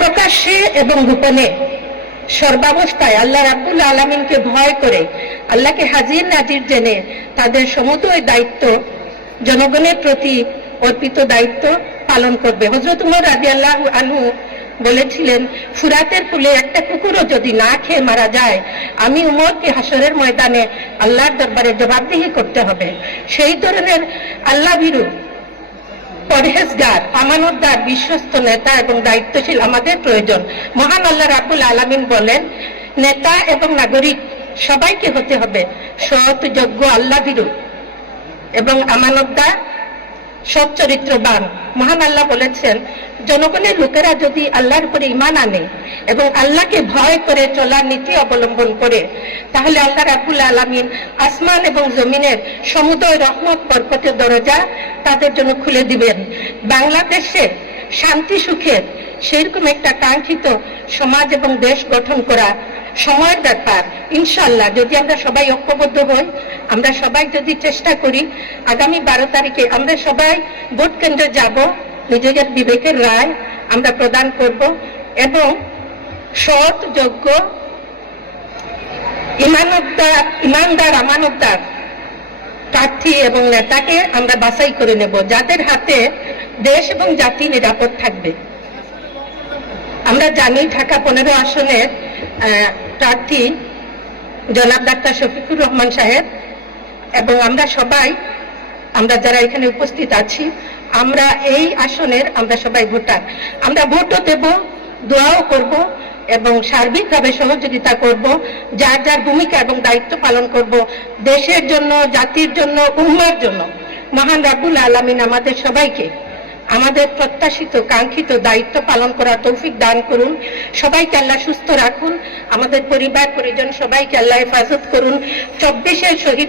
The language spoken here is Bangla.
প্রকাশ্যে এবং গোপনে সর্বাবস্থায় আল্লাহ রাব্বুল আলামিনকে ভয় করে আল্লাহকে হাজির নাজির জেনে তাদের সমুদয় দায়িত্ব জনগণের প্রতি অর্পিত দায়িত্ব পালন করবে। হযরত উমর রাদিয়াল্লাহু আনহু বলেছিলেন, ফুরাতের কূলে একটা কুকুরও যদি না খেয়ে মারা যায়, আমি উমরকে হাসরের ময়দানে আল্লাহর দরবারে জবাবদিহি করতে হবে। সেই ধরনের আল্লাহ ভীরু, পরহেজগার, আমানতদার, বিশ্বস্ত নেতা এবং দায়িত্বশীল আমাদের প্রয়োজন। মহান আল্লাহ রাব্বুল আলামিন বলেন, নেতা এবং নাগরিক সবাইকে হতে হবে সৎ, যোগ্য, আল্লাহ ভীরু এবং আমানতদার, সৎ চরিত্রবান। মহান আল্লাহ বলেছেন, জনগণের লোকেরা যদি আল্লাহর উপরে ঈমান আনে এবং আল্লাহকে ভয় করে চলার নীতি অবলম্বন করে, তাহলে আল্লাহ রাব্বুল আলামিন আসমান এবং জমিনের সমুদয় রহমত বরকতের দরজা তাদের জন্য খুলে দিবেন। বাংলাদেশে শান্তি সুখের সেরকম একটা কাঙ্ক্ষিত সমাজ এবং দেশ গঠন করা সময়ের ব্যাপার। ইনশাআল্লাহ যদি আমরা সবাই ঐক্যবদ্ধ হই, আমরা সবাই যদি চেষ্টা করি, আগামী 12 তারিখে আমরা সবাই ভোট কেন্দ্রে যাব, নিজেদের বিবেকের রায় আমরা প্রদান করব এবং সৎ, যোগ্য, ইমানদার, আমানতদার প্রার্থী এবং নেতাকে আমরা বাছাই করে নেব, যাদের হাতে দেশ এবং জাতি নিরাপদ থাকবে। আমরা জানি ঢাকা 15 আসনের প্রার্থী জনাব ডাক্তার শফিকুর রহমান সাহেব এবং আমরা যারা এখানে উপস্থিত আছি, আমরা এই আসনের আমরা সবাই ভোটার। আমরা ভোটও দেব, দোয়াও করব এবং সার্বিকভাবে সহযোগিতা করব, যার যার ভূমিকা এবং দায়িত্ব পালন করব দেশের জন্য, জাতির জন্য, উম্মার জন্য। মহান রাব্বুল আলামিন আমাদের সবাইকে আমাদের প্রত্যাশিত কাঙ্ক্ষিত দায়িত্ব পালন করার তৌফিক দান করুন। সবাইকে আল্লাহ সুস্থ রাখুন, আমাদের পরিবার পরিজন সবাইকে আল্লাহ হেফাজত করুন। 24 শহীদ